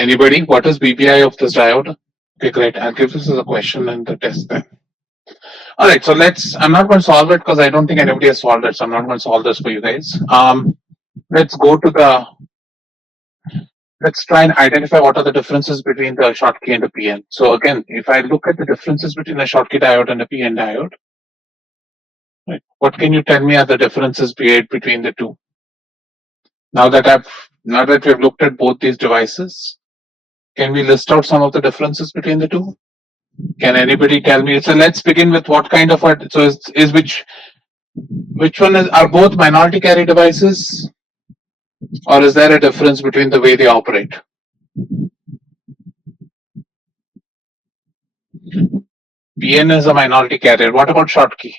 Anybody? What is BPI of this diode? Okay, great. I'll give this as a question in the test then. All right, so I'm not going to solve it because I don't think anybody has solved it, so I'm not going to solve this for you guys. Let's go to let's try and identify what are the differences between the Schottky and the PN. So again, if I look at the differences between a Schottky diode and a PN diode, right, what can you tell me are the differences between the two? Now that we've looked at both these devices, can we list out some of the differences between the two? Can anybody tell me? So let's begin with what kind of which one are both minority carry devices, or is there a difference between the way they operate? PN is a minority carrier. What about Schottky?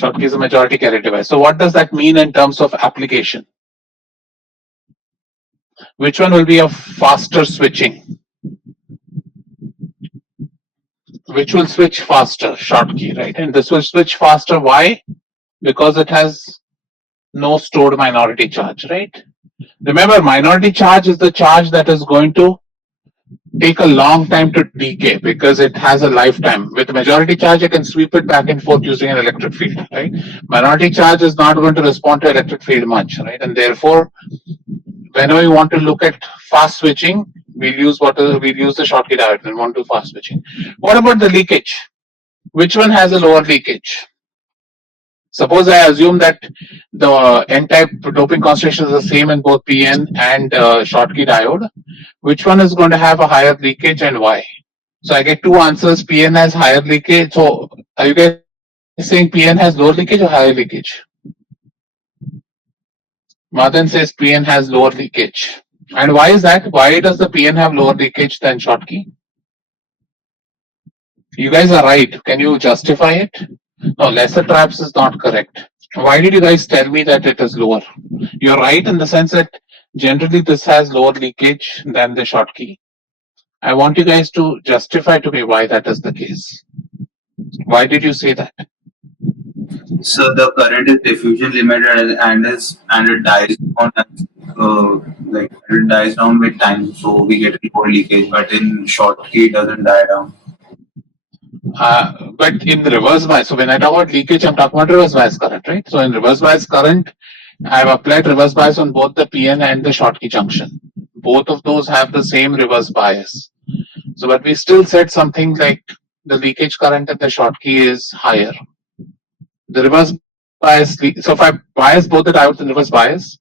Schottky is a majority carrier device. So what does that mean in terms of application? Which one will be a faster switching? Which will switch faster? Schottky, right? And this will switch faster. Why? Because it has no stored minority charge, right? Remember, minority charge is the charge that is going to take a long time to decay because it has a lifetime. With majority charge, you can sweep it back and forth using an electric field, right? Minority charge is not going to respond to electric field much, right? And therefore, whenever you want to look at fast switching, we'll use the Schottky diode and want to do fast switching. What about the leakage? Which one has a lower leakage? Suppose I assume that the N-type doping concentration is the same in both PN and Schottky diode. Which one is going to have a higher leakage and why? So I get two answers. PN has higher leakage. So are you guys saying PN has lower leakage or higher leakage? Madan says PN has lower leakage. And why is that? Why does the PN have lower leakage than Schottky? You guys are right. Can you justify it? No, lesser traps is not correct. Why did you guys tell me that it is lower? You're right in the sense that generally this has lower leakage than the Schottky. I want you guys to justify to me why that is the case. Why did you say that? So the current is diffusion limited and it dies down it dies down with time, so we get more leakage. But in Schottky, it doesn't die down. But in the reverse bias, so when I talk about leakage, I'm talking about reverse bias current, right? So in reverse bias current, I've applied reverse bias on both the PN and the Schottky junction. Both of those have the same reverse bias. So, but we still said something like the leakage current at the Schottky is higher. The reverse bias, so if I bias both the diodes in reverse bias,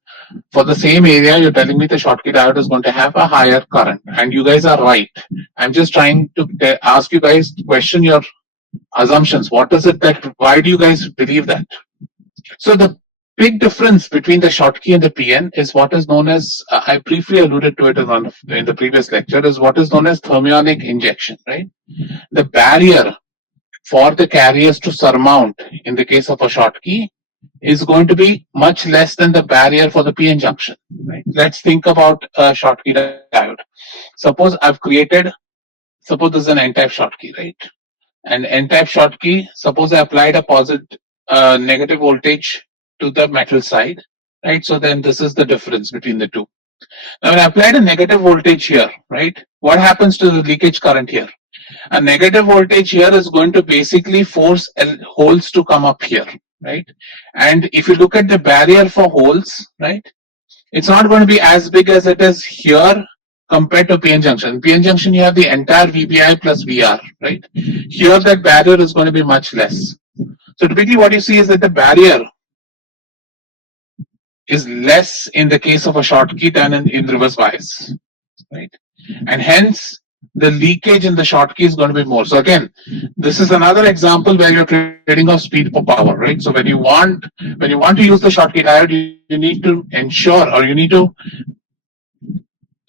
for the same area, you're telling me the Schottky diode is going to have a higher current. And you guys are right. I'm just trying to ask you guys to question your assumptions. What is it why do you guys believe that? So the big difference between the Schottky and the PN is what is known as, I briefly alluded to it in the previous lecture, is what is known as thermionic injection, right? The barrier for the carriers to surmount in the case of a Schottky is going to be much less than the barrier for the PN junction, right? Let's think about a Schottky diode. Suppose this is an N-type Schottky, right? And N-type Schottky, suppose I applied a negative voltage to the metal side, right? So then this is the difference between the two. Now when I applied a negative voltage here, right? What happens to the leakage current here? A negative voltage here is going to basically force holes to come up here, right? And if you look at the barrier for holes, right? It's not going to be as big as it is here compared to PN junction. PN junction, you have the entire VBI plus VR, right? Here that barrier is going to be much less. So typically what you see is that the barrier is less in the case of a Schottky than in reverse bias, right? And hence the leakage in the Schottky is going to be more. So again, this is another example where you're trading off speed for power, right? So when you want to use the Schottky diode, you need to ensure, or you need to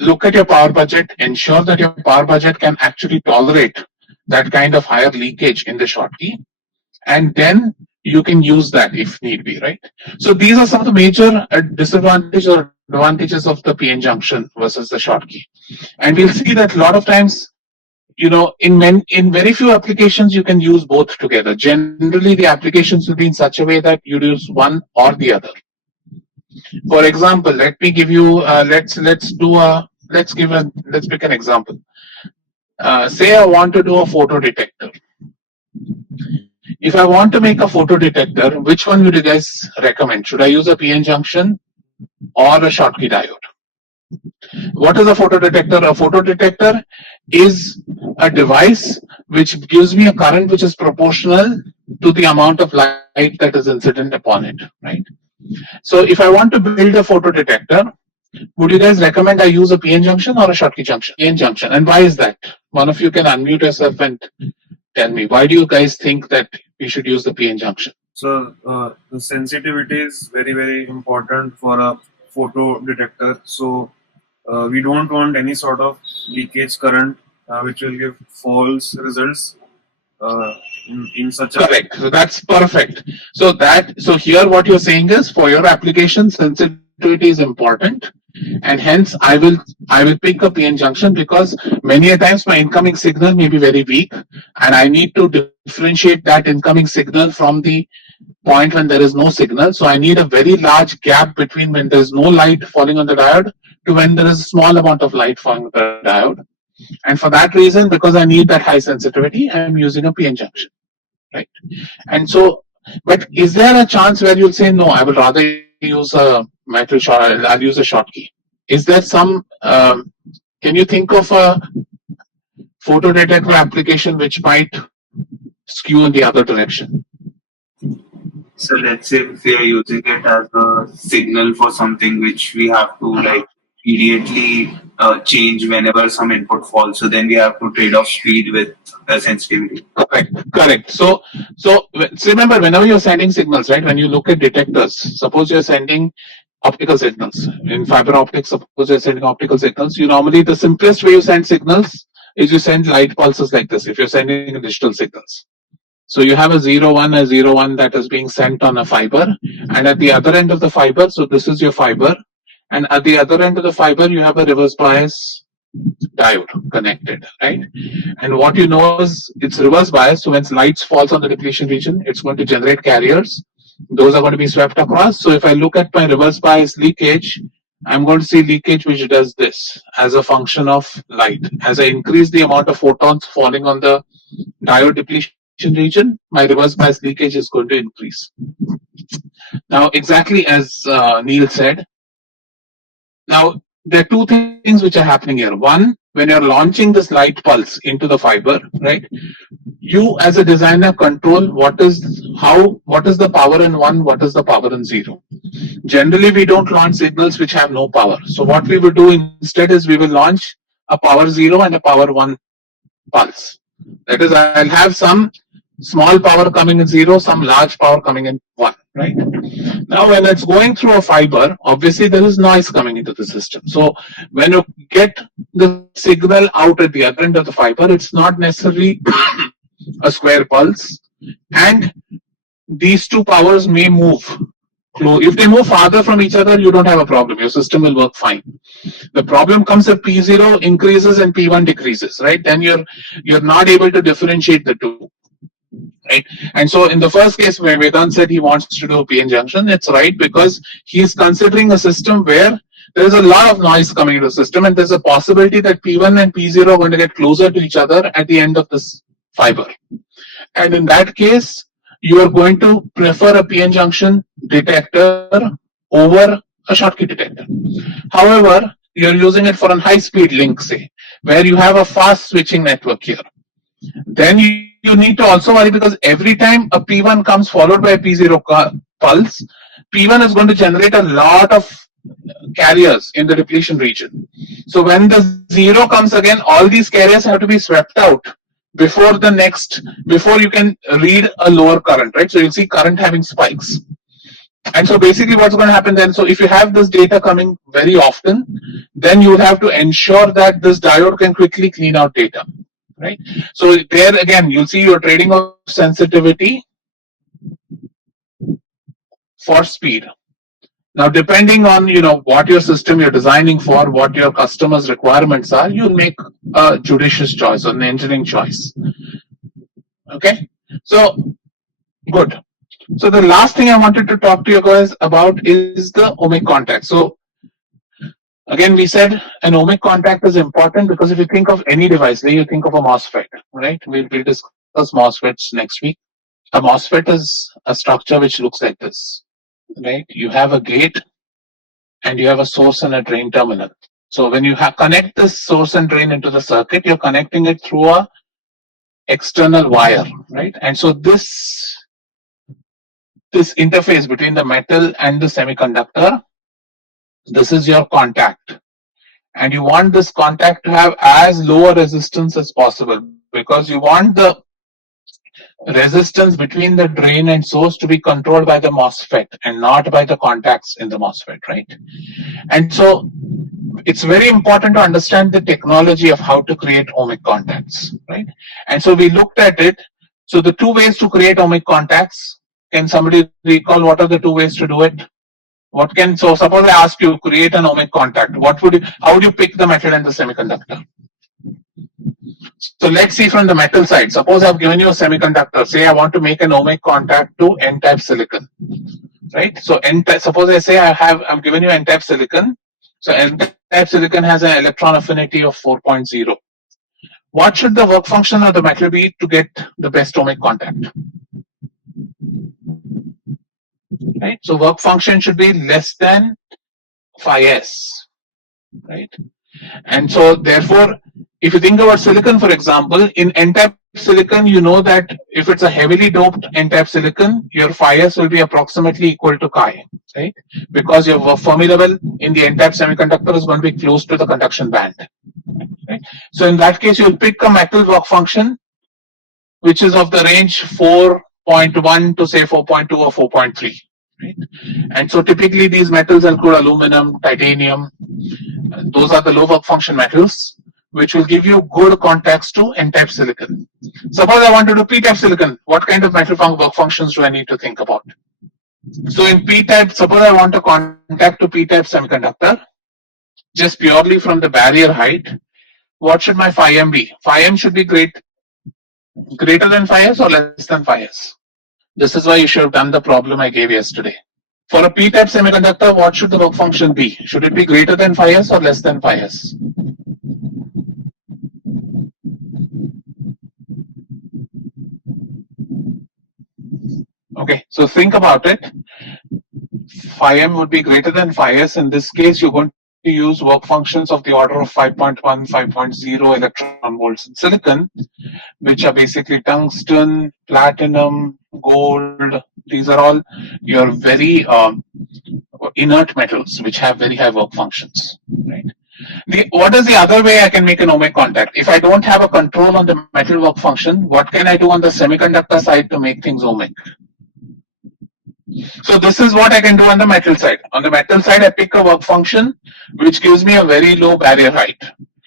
look at your power budget, ensure that your power budget can actually tolerate that kind of higher leakage in the Schottky, and then you can use that if need be, right? So these are some of the major disadvantages or advantages of the PN junction versus the Schottky. And we'll see that a lot of times, in very few applications, you can use both together. Generally, the applications will be in such a way that you use one or the other. For example, let me give you, let's do a let's pick an example. Say I want to do a photo detector. If I want to make a photo detector, which one would you guys recommend? Should I use a PN junction or a Schottky diode? What is a photo detector? A photo detector is a device which gives me a current which is proportional to the amount of light that is incident upon it, right? So if I want to build a photo detector, would you guys recommend I use a PN junction or a Schottky junction? PN junction. And why is that? One of you can unmute yourself and tell me, why do you guys think that we should use the PN junction? So the sensitivity is very, very important for a photo detector. So we don't want any sort of leakage current which will give false results in such a. Correct. So that's perfect. So here what you're saying is, for your application, sensitivity is important, and hence I will pick a PN junction, because many a times my incoming signal may be very weak, and I need to differentiate that incoming signal from the point when there is no signal. So I need a very large gap between when there is no light falling on the diode to when there is a small amount of light falling on the diode. And for that reason, because I need that high sensitivity, I'm using a PN junction, right? And so, but is there a chance where you'll say, no, I would rather use a metal shot, I'll use a Schottky? Is there some, can you think of a photo detector application which might skew in the other direction? So let's say if we are using it as a signal for something which we have to like immediately change whenever some input falls. So then we have to trade off speed with sensitivity. Correct. So remember, whenever you're sending signals, right? When you look at detectors, suppose you're sending optical signals in fiber optics. Suppose you're sending optical signals. You normally, the simplest way you send signals is you send light pulses like this. If you're sending digital signals, so you have a 0 1, a 0 1 that is being sent on a fiber, and at the other end of the fiber, so this is your fiber, and at the other end of the fiber you have a reverse bias diode connected, right? And what you know is it's reverse bias, so when light falls on the depletion region, it's going to generate carriers. Those are going to be swept across. So if I look at my reverse bias leakage, I'm going to see leakage which does this as a function of light. As I increase the amount of photons falling on the diode depletion region, my reverse bias leakage is going to increase. Now, exactly as Neil said, now there are two things which are happening here. One, when you're launching this light pulse into the fiber, right? You as a designer control what is the power in 1, what is the power in 0. Generally, we don't launch signals which have no power. So what we will do instead is we will launch a power 0 and a power 1 pulse. That is, I'll have some small power coming in 0, some large power coming in 1, right? Now, when it's going through a fiber, obviously there is noise coming into the system. So when you get the signal out at the other end of the fiber, it's not necessarily a square pulse, and these two powers may move. If they move farther from each other, you don't have a problem. Your system will work fine. The problem comes if P0 increases and P1 decreases, right? Then you're not able to differentiate the two, right? And so in the first case where Vedant said he wants to do a PN junction, it's right because he's considering a system where there's a lot of noise coming into the system, and there's a possibility that P1 and P0 are going to get closer to each other at the end of this fiber. And in that case, you are going to prefer a PN junction detector over a Schottky detector. However, you're using it for a high-speed link, say, where you have a fast switching network here. Then you need to also worry, because every time a P1 comes followed by a P0 pulse, P1 is going to generate a lot of carriers in the depletion region. So when the 0 comes again, all these carriers have to be swept out before you can read a lower current, right? So you'll see current having spikes. And so basically what's going to happen then, so if you have this data coming very often, then you would have to ensure that this diode can quickly clean out data, right? So there again, you'll see you're trading off sensitivity for speed. Now, depending on what your system you're designing for, what your customers' requirements are, you'll make a judicious choice or an engineering choice. Okay, so good. So the last thing I wanted to talk to you guys about is the ohmic contact. So Again, we said an ohmic contact is important because if you think of any device, then you think of a MOSFET, right? We'll discuss MOSFETs next week. A MOSFET is a structure which looks like this, right? You have a gate and you have a source and a drain terminal. So when you connect this source and drain into the circuit, you're connecting it through a external wire, right? And so this interface between the metal and the semiconductor, this is your contact. And you want this contact to have as low a resistance as possible because you want the resistance between the drain and source to be controlled by the MOSFET and not by the contacts in the MOSFET, right? And so it's very important to understand the technology of how to create ohmic contacts, right? And so we looked at it. So the two ways to create ohmic contacts, can somebody recall what are the two ways to do it? So suppose I ask you create an ohmic contact, how would you pick the metal and the semiconductor? So let's see from the metal side. Suppose I've given you a semiconductor. Say I want to make an ohmic contact to N-type silicon, right? So suppose I say I've given you N-type silicon. So N-type silicon has an electron affinity of 4.0. What should the work function of the metal be to get the best ohmic contact? Right? So work function should be less than phi s, right? And so therefore, if you think about silicon, for example, in N-type silicon, you know that if it's a heavily doped N-type silicon, your phi s will be approximately equal to chi, right? Because your Fermi level in the N-type semiconductor is going to be close to the conduction band, right? So in that case, you'll pick a metal work function, which is of the range 4.1 to say 4.2 or 4.3. Right? And so typically these metals include aluminum, titanium. Those are the low work function metals, which will give you good contacts to N-type silicon. Suppose I want to do P-type silicon. What kind of metal work functions do I need to think about? So in P-type, suppose I want to contact to P-type semiconductor, just purely from the barrier height, what should my phi m be? Phi m should be greater than phi s or less than phi s. This is why you should have done the problem I gave yesterday. For a P-type semiconductor, what should the work function be? Should it be greater than phi s or less than phi s? Okay, so think about it. Phi m would be greater than phi s. In this case, you're going to use work functions of the order of 5.1, 5.0 electron volts in silicon, which are basically tungsten, platinum, gold. These are all your very inert metals which have very high work functions, right? What is the other way I can make an ohmic contact? If I don't have a control on the metal work function, what can I do on the semiconductor side to make things ohmic? So this is what I can do on the metal side. On the metal side, I pick a work function which gives me a very low barrier height.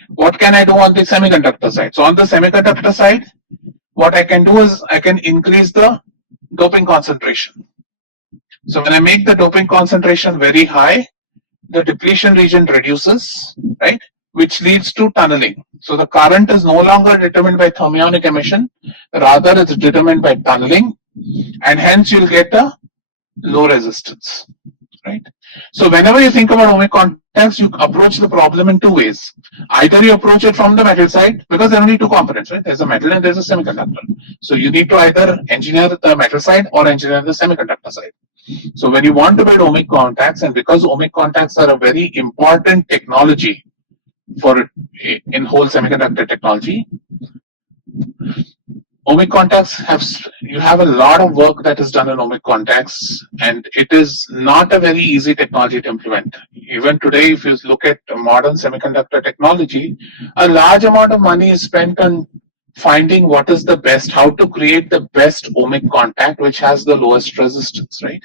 What can I do on the semiconductor side? So on the semiconductor side, what I can do is I can increase the doping concentration. So when I make the doping concentration very high, the depletion region reduces, right? Which leads to tunneling. So the current is no longer determined by thermionic emission, rather it's determined by tunneling, and hence you'll get a low resistance, right? So whenever you think about ohmic contacts, you approach the problem in two ways. Either you approach it from the metal side, because there are only two components, right? There's a metal and there's a semiconductor. So you need to either engineer the metal side or engineer the semiconductor side. So when you want to build ohmic contacts, and because ohmic contacts are a very important technology in whole semiconductor technology, ohmic contacts you have a lot of work that is done in ohmic contacts, and it is not a very easy technology to implement. Even today, if you look at modern semiconductor technology, a large amount of money is spent on finding what is the best, how to create the best ohmic contact which has the lowest resistance, right?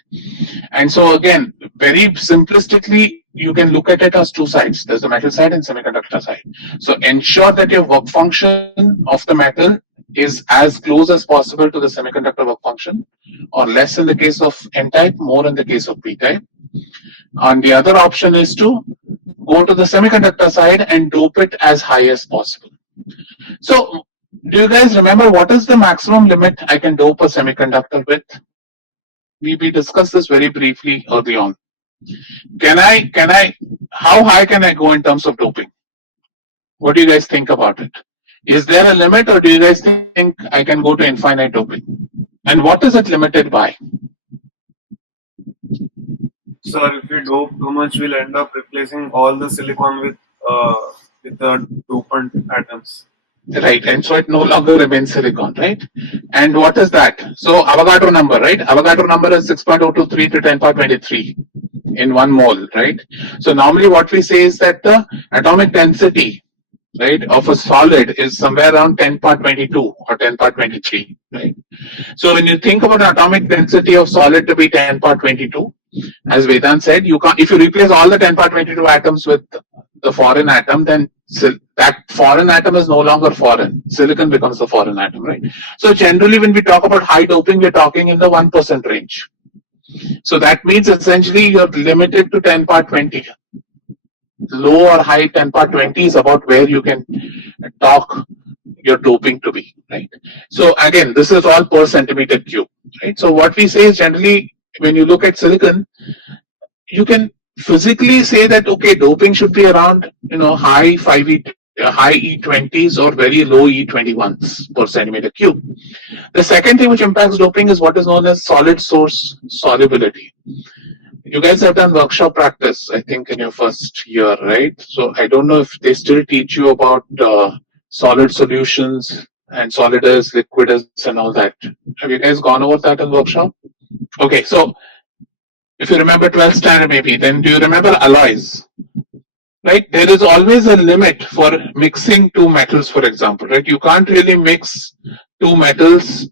And so again, very simplistically, you can look at it as two sides. There's the metal side and semiconductor side. So ensure that your work function of the metal is as close as possible to the semiconductor work function, or less in the case of N-type, more in the case of P-type. And the other option is to go to the semiconductor side and dope it as high as possible. So do you guys remember what is the maximum limit I can dope a semiconductor with? We discussed this very briefly early on. How high can I go in terms of doping? What do you guys think about it? Is there a limit, or do you guys think I can go to infinite doping? And what is it limited by? Sir, if we dope too much, we'll end up replacing all the silicon with the dopant atoms. Right, and so it no longer remains silicon, right? And what is that? So Avogadro number, right? Avogadro number is 6.023 to 10 power 23 in 1 mole, right? So normally what we say is that the atomic density, right, of a solid is somewhere around 10 power 22 or 10 power 23, right? So when you think about atomic density of solid to be 10 power 22, as Vedant said, you can't, if you replace all the 10 power 22 atoms with the foreign atom, then that foreign atom is no longer foreign. Silicon becomes the foreign atom, right? So generally when we talk about high doping, we're talking in the 1% range. So that means essentially you're limited to 10 power 20. Low or high 10 power 20 is about where you can talk your doping to be, right? So again, this is all per centimeter cube, right? So what we say is generally when you look at silicon, you can physically say that okay, doping should be around high 5e, high E20s or very low E21s per centimeter cube. The second thing which impacts doping is what is known as solid source solubility. You guys have done workshop practice, I think, in your first year, right? So I don't know if they still teach you about solid solutions and solidus, liquidus, and all that. Have you guys gone over that in workshop? Okay, so if you remember 12th standard maybe, then do you remember alloys? Right? There is always a limit for mixing two metals, for example, right? You can't really mix two metals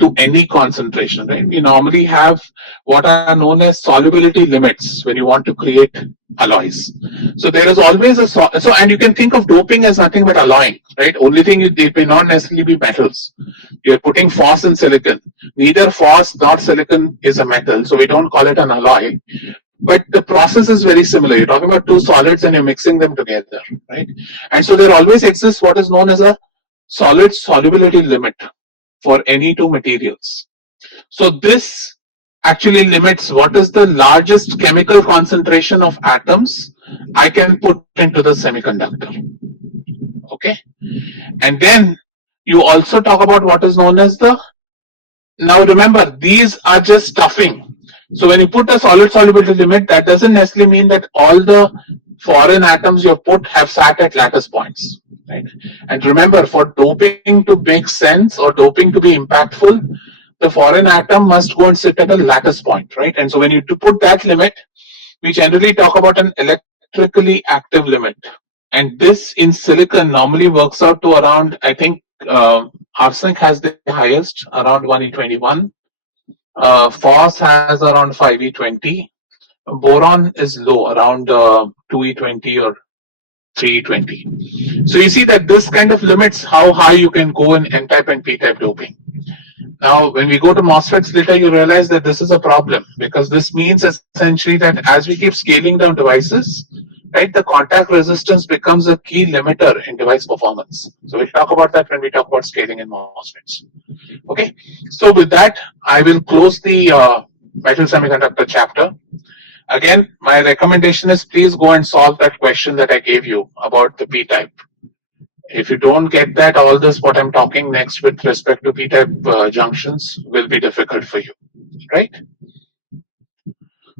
to any concentration, right? We normally have what are known as solubility limits when you want to create alloys. So there is always and you can think of doping as nothing but alloying, right? Only thing they may not necessarily be metals. You're putting phos in silicon. Neither phos nor silicon is a metal, so we don't call it an alloy. But the process is very similar. You're talking about two solids and you're mixing them together, right? And so there always exists what is known as a solid solubility limit for any two materials. So this actually limits what is the largest chemical concentration of atoms I can put into the semiconductor. Okay, and then you also talk about what is known as the, now remember these are just stuffing. So when you put a solid solubility limit, that doesn't necessarily mean that all the foreign atoms you have put have sat at lattice points, right? And remember, for doping to make sense or doping to be impactful, the foreign atom must go and sit at a lattice point, right? And so when you put that limit, we generally talk about an electrically active limit. And this in silicon normally works out to around, I think arsenic has the highest, around 1E21. Phos has around 5E20. Boron is low, around 2E20 or 3E20. So you see that this kind of limits how high you can go in N-type and P-type doping. Now, when we go to MOSFETs later, you realize that this is a problem, because this means essentially that as we keep scaling down devices, right, the contact resistance becomes a key limiter in device performance. So we'll talk about that when we talk about scaling in MOSFETs. Okay, so with that, I will close the metal semiconductor chapter. Again, my recommendation is please go and solve that question that I gave you about the P-type. If you don't get that, all this what I'm talking next with respect to P-type junctions will be difficult for you, right?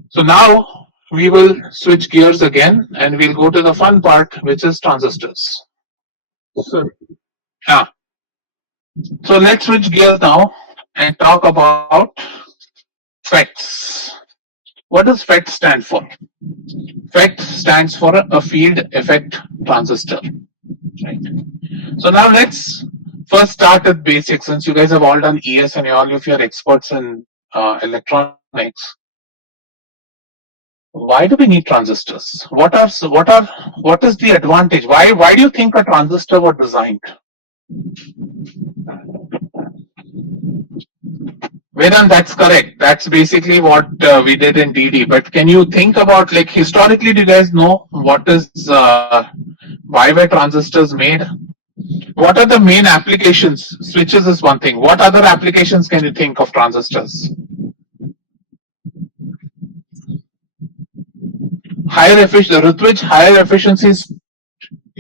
So now we will switch gears again and we'll go to the fun part, which is transistors. Yeah. So let's switch gears now and talk about FETs. What does FET stand for? FET stands for a field effect transistor. Right. So now let's first start with basics, since you guys have all done ES and all of you are experts in electronics. Why do we need transistors? What is the advantage? Why do you think a transistor was designed? Vedant, that's correct. That's basically what we did in DD. But can you think about, like, historically, do you guys know what is why were transistors made? What are the main applications? Switches is one thing. What other applications can you think of transistors? higher efficiency, Ritwich, higher efficiencies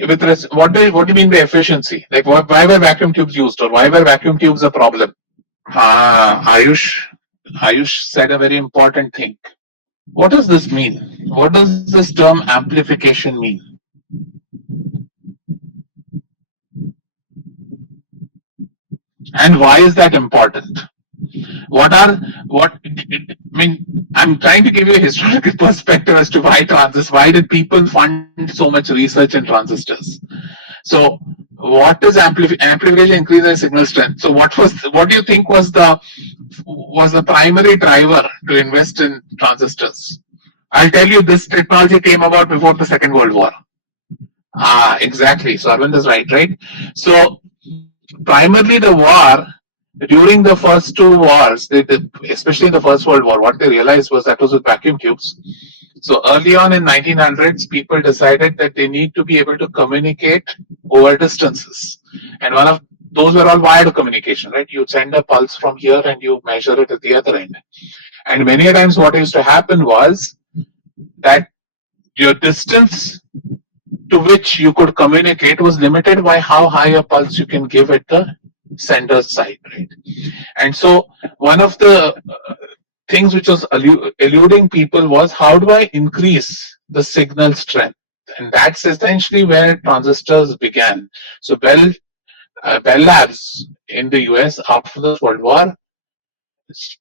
with what do you mean by efficiency? Like why were vacuum tubes used, or why were vacuum tubes a problem? Ayush said a very important thing. What does this mean? What does this term amplification mean? And why is that important? I mean, I'm trying to give you a historical perspective as to why did people fund so much research in transistors? So what is amplification? Increases signal strength. So what do you think was the primary driver to invest in transistors? I'll tell you, this technology came about before the Second World War. Exactly. So Arvind is right? So primarily the war, during the first two wars, especially the First World War, what they realized was that was with vacuum tubes. So early on in 1900s, people decided that they need to be able to communicate over distances. And one of those were all wired communication, right? You send a pulse from here and you measure it at the other end. And many times what used to happen was that your distance to which you could communicate was limited by how high a pulse you can give at the sender's side, right? And so one of the things which was eluding people was, how do I increase the signal strength? And that's essentially where transistors began. So Bell Labs in the US after the World War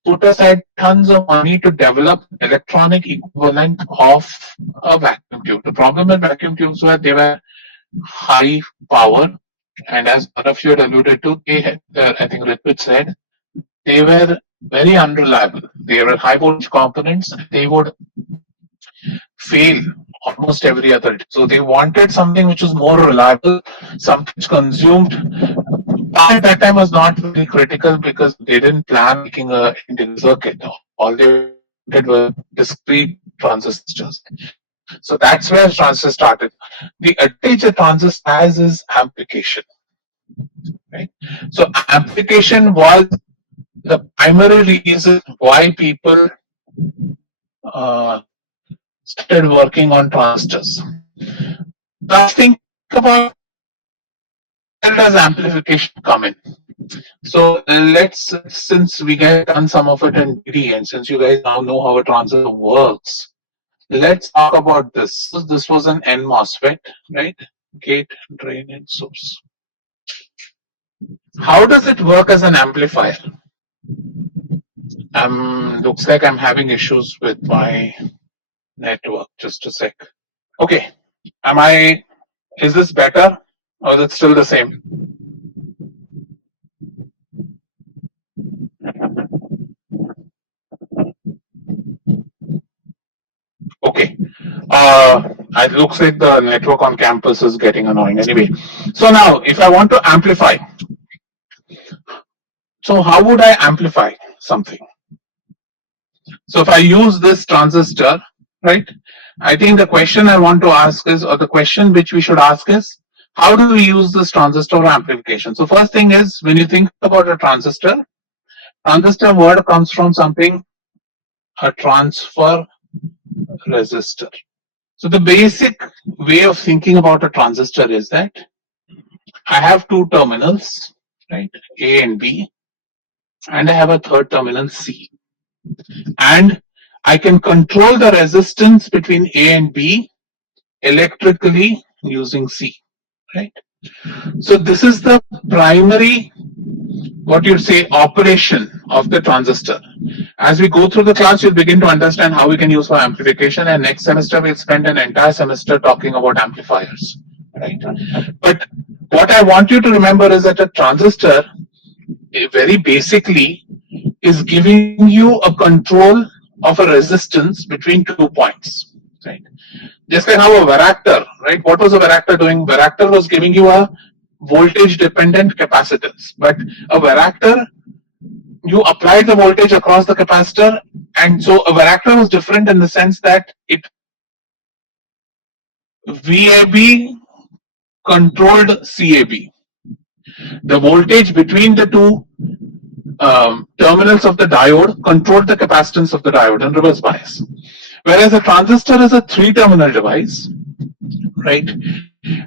put aside tons of money to develop electronic equivalent of a vacuum tube. The problem with vacuum tubes was they were high power, and as one of you had alluded to, I think Ritwik said, they were very unreliable. They were high voltage components, and they would fail almost every other day. So they wanted something which was more reliable, something which consumed. At that time was not very critical because they didn't plan making a integral circuit. All they did was discrete transistors. So that's where transistor started. The advantage a transistor has is amplification. Right? So amplification was the primary reason why people started working on transistors. Now think about, where does amplification come in? So since we guys done some of it in BD, and since you guys now know how a transistor works, let's talk about this. So this was an N MOSFET, right? Gate, drain, and source. How does it work as an amplifier? Looks like I'm having issues with my network. Just a sec. Okay, is this better or is it still the same? Okay. It looks like the network on campus is getting annoying. Anyway, so now if I want to amplify, so how would I amplify something? So if I use this transistor, right, I think the question I want to ask is, or the question which we should ask is, how do we use this transistor for amplification? So first thing is, when you think about a transistor word comes from something, a transfer resistor. So the basic way of thinking about a transistor is that I have two terminals, right, A and B, and I have a third terminal C. And I can control the resistance between A and B electrically using C, right? So this is the primary, what you'd say, operation of the transistor. As we go through the class, you'll begin to understand how we can use for amplification, and next semester we'll spend an entire semester talking about amplifiers, right? But what I want you to remember is that a transistor, very basically, is giving you a control of a resistance between 2 points, right? Just like how a varactor, right? What was a varactor doing? Varactor was giving you a voltage dependent capacitance, but a varactor, you applied the voltage across the capacitor, and so a varactor was different in the sense that it VAB controlled CAB. The voltage between the two terminals of the diode controlled the capacitance of the diode in reverse bias. Whereas a transistor is a three-terminal device, right?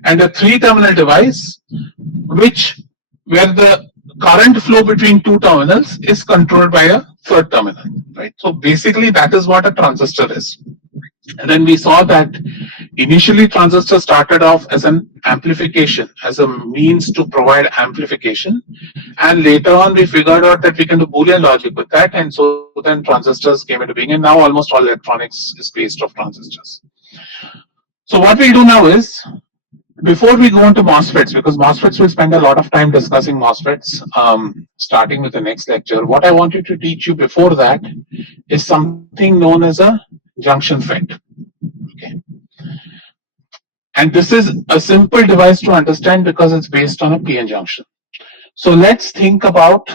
And a three-terminal device which where the current flow between two terminals is controlled by a third terminal, right? So basically that is what a transistor is. And then we saw that initially transistor started off as an amplification, as a means to provide amplification, and later on we figured out that we can do Boolean logic with that, and so then transistors came into being, and now almost all electronics is based off transistors. So what we'll do now is, before we go into MOSFETs, because MOSFETs will spend a lot of time discussing MOSFETs, starting with the next lecture, what I wanted to teach you before that is something known as a junction FET. Okay. And this is a simple device to understand because it's based on a PN junction. So let's think about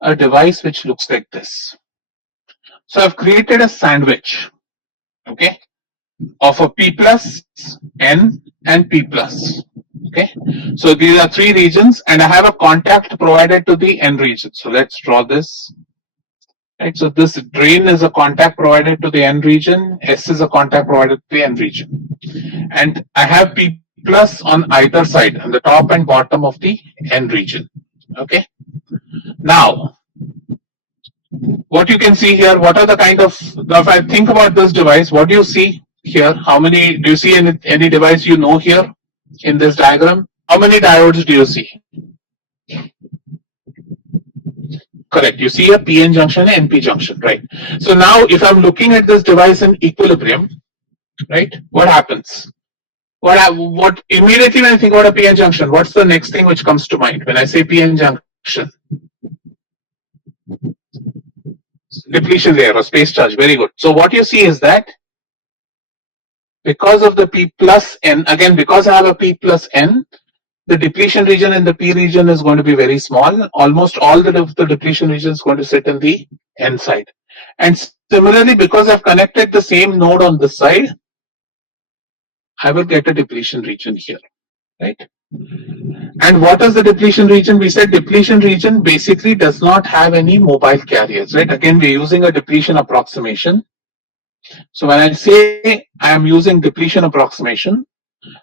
a device which looks like this. So I've created a sandwich, okay, of a P plus, N, and P plus. Okay, so these are three regions, and I have a contact provided to the N region. So let's draw this. Right, so this drain is a contact provided to the N region, S is a contact provided to the N region. And I have P plus on either side, on the top and bottom of the N region. Okay. Now, what you can see here, what are the kind of, if I think about this device, what do you see here? How many, do you see any device you know here in this diagram? How many diodes do you see? Correct. You see a PN junction and NP junction, right? So now if I'm looking at this device in equilibrium, right, what happens? What immediately when I think about a PN junction, what's the next thing which comes to mind when I say PN junction? Depletion layer or space charge. Very good. So what you see is that because of the P plus N, again, because I have a P plus N, the depletion region in the P region is going to be very small. Almost all the depletion region is going to sit in the N side. And similarly, because I've connected the same node on this side, I will get a depletion region here, right? And what is the depletion region? We said depletion region basically does not have any mobile carriers, right? Again, we're using a depletion approximation. So when I say I am using depletion approximation,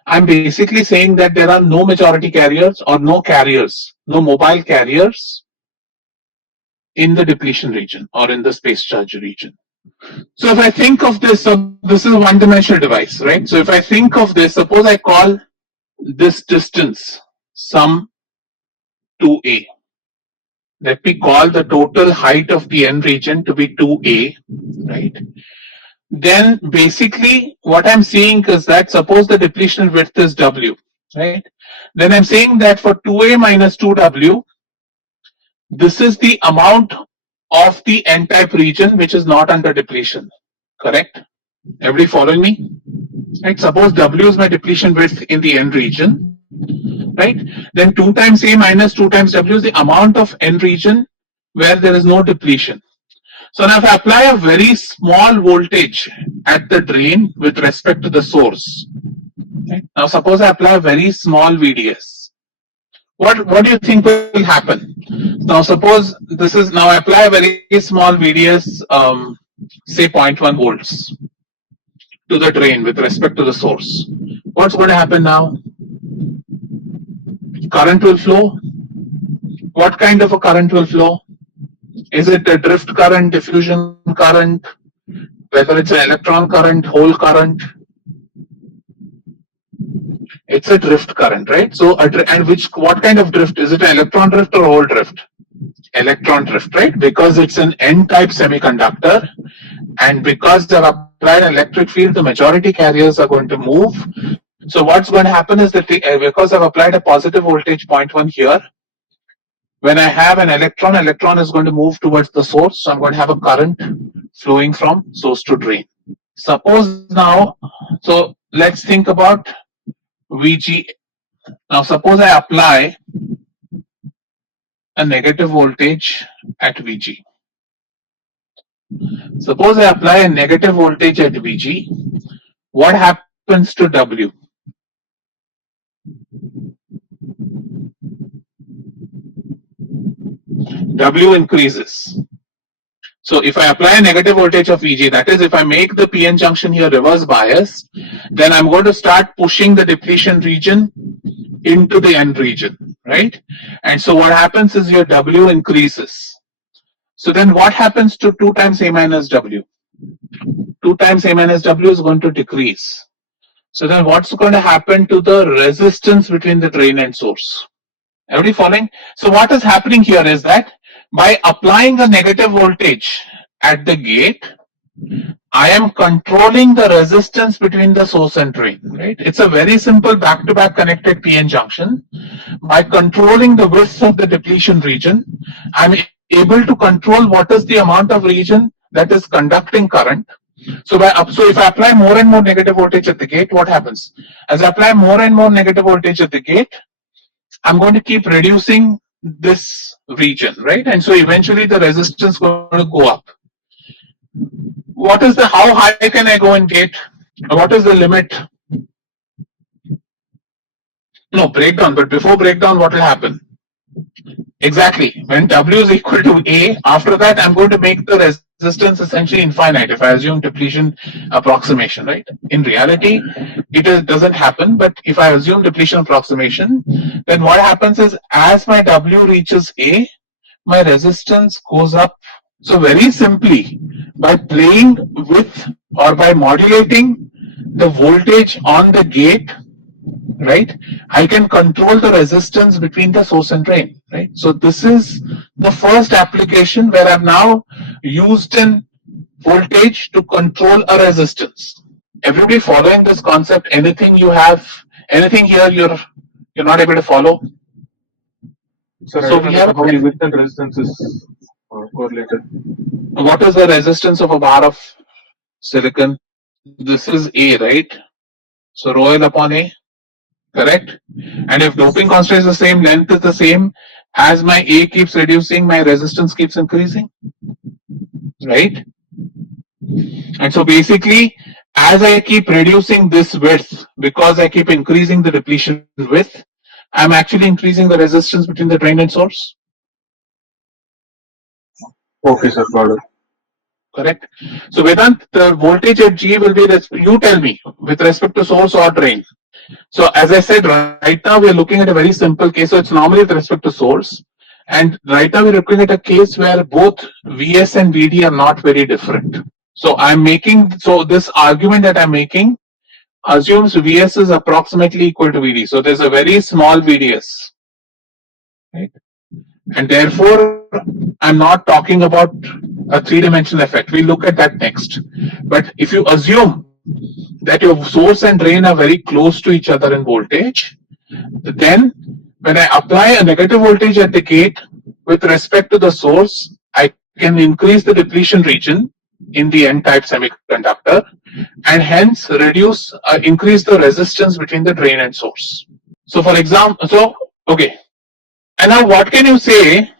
I'm basically saying that there are no majority carriers or no carriers, no mobile carriers in the depletion region or in the space charge region. So if I think of this, so this is a one-dimensional device, right? So if I think of this, suppose I call this distance sum 2a. Let me call the total height of the N region to be 2a, right? Then basically what I'm seeing is that suppose the depletion width is W, right? Then I'm saying that for 2a minus 2W, this is the amount of the N-type region which is not under depletion, correct? Everybody following me? Right? Suppose W is my depletion width in the N region, right? Then 2 times A minus 2 times W is the amount of N region where there is no depletion. So now if I apply a very small voltage at the drain with respect to the source, right? Now suppose I apply a very small VDS. What do you think will happen? Now suppose this is, now I apply a very small VDS, say 0.1 volts to the drain with respect to the source. What's going to happen now? Current will flow. What kind of a current will flow? Is it a drift current, diffusion current, whether it's an electron current, hole current? It's a drift current, right? So, and what kind of drift? Is it an electron drift or hole drift? Electron drift, right? Because it's an N-type semiconductor, and because they've applied an electric field, the majority carriers are going to move. So what's going to happen is that because I've applied a positive voltage 0.1 here, when I have an electron is going to move towards the source. So I'm going to have a current flowing from source to drain. Suppose now, so let's think about VG. Now suppose I apply a negative voltage at VG. Suppose I apply a negative voltage at VG. What happens to W? W increases. So if I apply a negative voltage of VG, that is if I make the PN junction here reverse bias, then I'm going to start pushing the depletion region into the N region, right? And so what happens is your W increases. So then what happens to 2 times A minus W? 2 times A minus W is going to decrease. So then what's going to happen to the resistance between the drain and source? Everybody following? So what is happening here is that by applying a negative voltage at the gate, I am controlling the resistance between the source and drain, right? It's a very simple back-to-back connected PN junction. By controlling the width of the depletion region, I'm able to control what is the amount of region that is conducting current. So if I apply more and more negative voltage at the gate, what happens? As I apply more and more negative voltage at the gate, I'm going to keep reducing this region, right? And so eventually the resistance is going to go up. How high can I go in gate? What is the limit? No, breakdown, but before breakdown, what will happen? Exactly. When W is equal to A, after that, I'm going to make the resistance essentially infinite if I assume depletion approximation, right? In reality, doesn't happen, but if I assume depletion approximation, then what happens is as my W reaches A, my resistance goes up. So very simply, by playing with or by modulating the voltage on the gate, right, I can control the resistance between the source and drain, right? So this is the first application where I've now used an voltage to control a resistance. Everybody following this concept? Anything here you're not able to follow? So we have how width and resistance is correlated. What is the resistance of a bar of silicon? This is A, right? So rho L upon A, correct? And if doping constant is the same, length is the same, as my A keeps reducing, my resistance keeps increasing, right? And so basically, as I keep reducing this width, because I keep increasing the depletion width, I'm actually increasing the resistance between the drain and source. Okay, sir, got it. Correct. So Vedant, the voltage at G will be, you tell me, with respect to source or drain. So as I said, right now we are looking at a very simple case. So it's normally with respect to source. And right now we're looking at a case where both Vs and Vd are not very different. So this argument that I'm making assumes Vs is approximately equal to Vd. So there's a very small Vds, right? And therefore, I'm not talking about a three-dimensional effect. We'll look at that next. But if you assume that your source and drain are very close to each other in voltage, then when I apply a negative voltage at the gate with respect to the source, I can increase the depletion region in the N-type semiconductor and hence increase the resistance between the drain and source. So for example, okay. And now what can you say?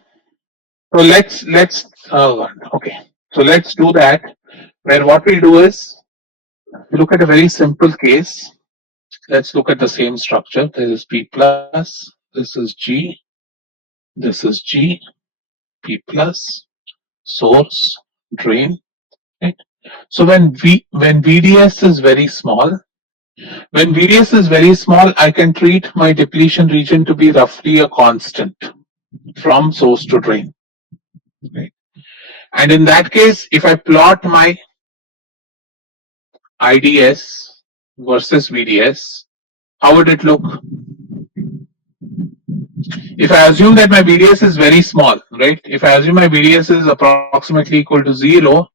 So let's do that, where what we'll do is look at a very simple case. Let's look at the same structure. This is P plus, this is G, P plus, source, drain, right? So when VDS is very small, I can treat my depletion region to be roughly a constant from source to drain, right? And in that case, if I plot my IDS versus VDS, how would it look? If I assume that my VDS is very small, right? If I assume my VDS is approximately equal to 0,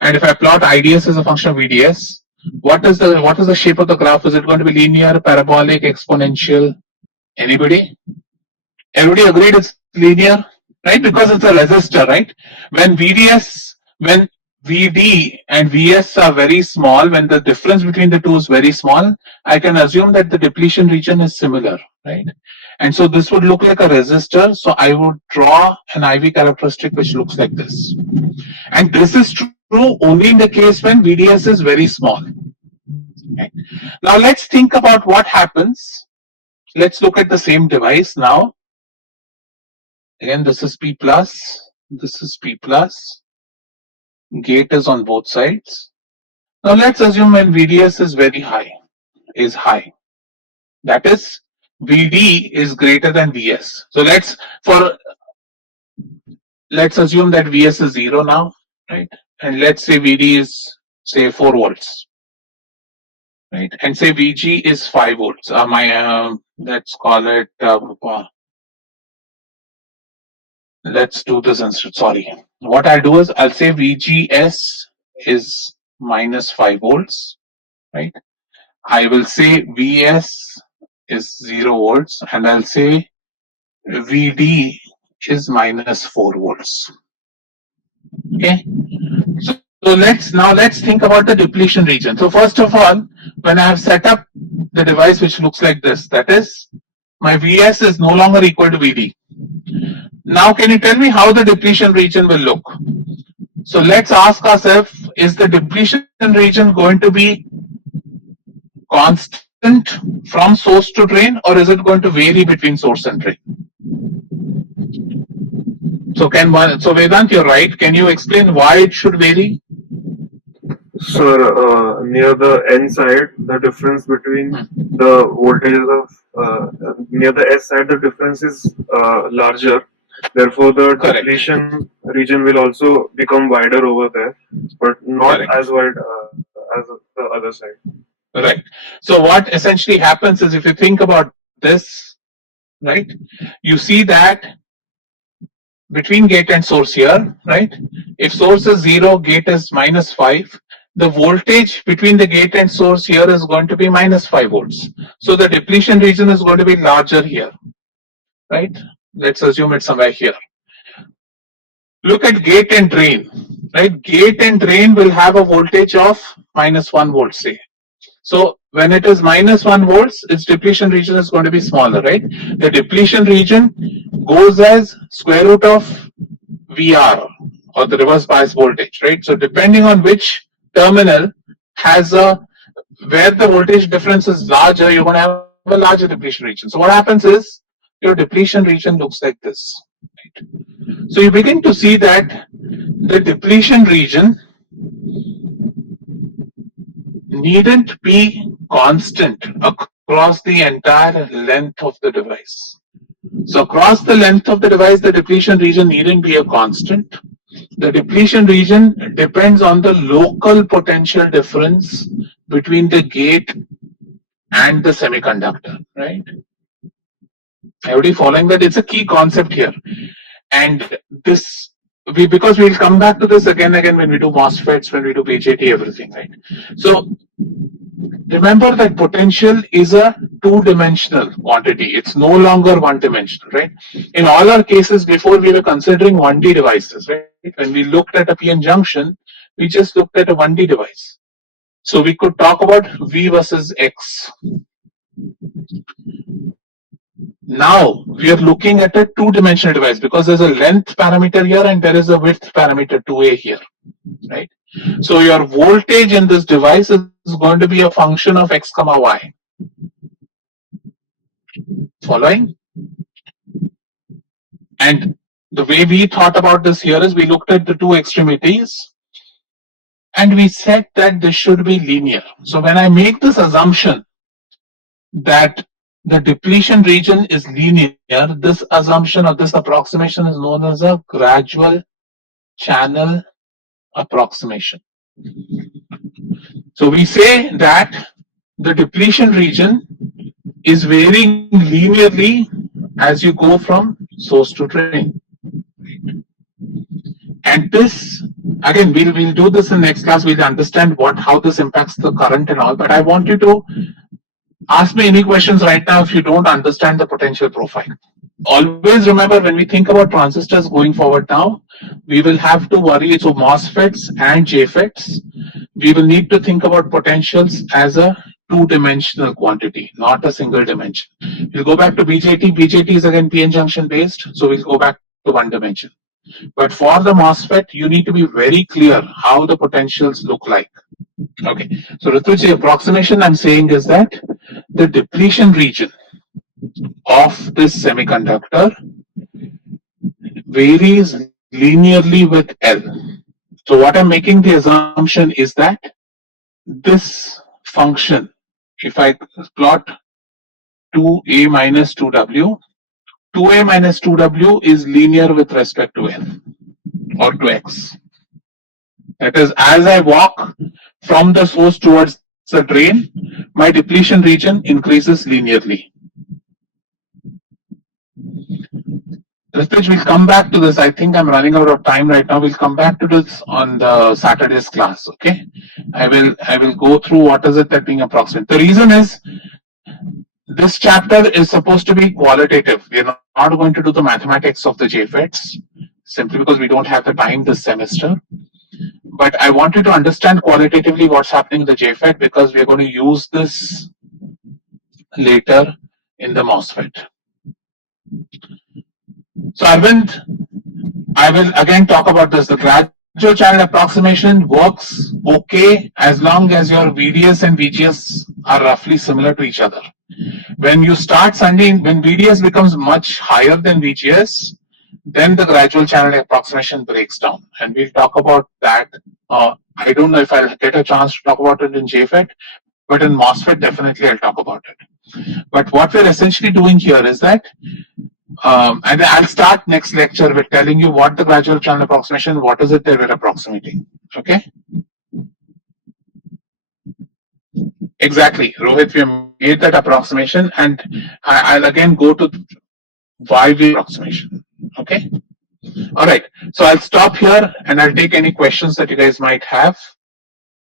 and if I plot IDS as a function of VDS, what is the shape of the graph? Is it going to be linear, parabolic, exponential? Anybody? Everybody agreed it's linear, right? Because it's a resistor, right? When VD and VS are very small, when the difference between the two is very small, I can assume that the depletion region is similar, right? And so this would look like a resistor. So I would draw an IV characteristic which looks like this. And this is true only in the case when VDS is very small. Okay. Now let's think about what happens. Let's look at the same device now. Again, this is P plus, this is P plus, Gate is on both sides. Now let's assume when VDS is very high, that is VD is greater than VS. So let's assume that VS is 0 now, right? And let's say VD is say 4 volts, right? And say VG is 5 volts. Let's call it. Let's do this instead. Sorry. What I'll do is I'll say VGS is minus 5 volts, right? I will say VS is 0 volts, and I'll say VD is minus 4 volts. Okay. So let's think about the depletion region. So first of all, when I have set up the device which looks like this, that is my VS is no longer equal to VD. Now can you tell me how the depletion region will look? So let's ask ourselves, is the depletion region going to be constant from source to drain, or is it going to vary between source and drain? So Vedant, you're right. Can you explain why it should vary? Sir, near the N side, the difference between the voltages of near the S side, the difference is larger. Therefore, the Correct. depletion region will also become wider over there, but not Correct. as wide as the other side. Right. So what essentially happens is, if you think about this, right, you see that between gate and source here, right, if source is 0, gate is minus 5, the voltage between the gate and source here is going to be minus 5 volts. So the depletion region is going to be larger here, right? Let's assume it's somewhere here. Look at gate and drain, right? Gate and drain will have a voltage of minus 1 volt, say. So when it is minus 1 volts, its depletion region is going to be smaller, right? The depletion region goes as square root of VR, or the reverse bias voltage, right? So depending on which terminal has where the voltage difference is larger, you're going to have a larger depletion region. So what happens is your depletion region looks like this, right? So you begin to see that the depletion region needn't be constant across the entire length of the device. So across the length of the device, the depletion region needn't be a constant. The depletion region depends on the local potential difference between the gate and the semiconductor, right? Everybody following that? It's a key concept here. And this, because we'll come back to this again when we do MOSFETs, when we do BJT, everything, right? So remember that potential is a two-dimensional quantity. It's no longer one-dimensional, right? In all our cases before, we were considering 1D devices, right? When we looked at a PN junction, we just looked at a 1D device. So we could talk about V versus X. Now we are looking at a two-dimensional device because there's a length parameter here and there is a width parameter 2A here, right? So your voltage in this device is going to be a function of X comma Y. Following? And the way we thought about this here is we looked at the two extremities and we said that this should be linear. So when I make this assumption that the depletion region is linear, this assumption or this approximation is known as a gradual channel approximation. So we say that the depletion region is varying linearly as you go from source to drain. And this, again, we'll do this in next class. We'll understand how this impacts the current and all. But I want you to ask me any questions right now if you don't understand the potential profile. Always remember, when we think about transistors going forward now, we will have to worry. So MOSFETs and JFETs, we will need to think about potentials as a two-dimensional quantity, not a single dimension. We'll go back to BJT. BJT is again PN junction based, so we'll go back to one dimension. But for the MOSFET, you need to be very clear how the potentials look like. Okay, so Rituj, the approximation I'm saying is that the depletion region of this semiconductor varies linearly with L. So what I'm making the assumption is that this function, if I plot 2a minus 2w, 2a minus 2w is linear with respect to n or to x. That is, as I walk from the source towards the drain, my depletion region increases linearly. Ritesh, we'll come back to this. I think I'm running out of time right now. We'll come back to this on the Saturday's class. Okay, I will go through what is it that being approximate. The reason is this chapter is supposed to be qualitative. We are not going to do the mathematics of the JFETs simply because we don't have the time this semester. But I wanted to understand qualitatively what's happening in the JFET because we are going to use this later in the MOSFET. So Arvind, I will again talk about this. The gradual channel approximation works okay as long as your VDS and VGS are roughly similar to each other. When you start sending, when VDS becomes much higher than VGS, then the gradual channel approximation breaks down. And we'll talk about that. I don't know if I'll get a chance to talk about it in JFET, but in MOSFET, definitely I'll talk about it. But what we're essentially doing here is that and I'll start next lecture with telling you what the gradual channel approximation, what is it that we're approximating. Okay? Exactly, Rohit, we made that approximation, and I'll again go to why we approximation. Okay? All right, so I'll stop here and I'll take any questions that you guys might have.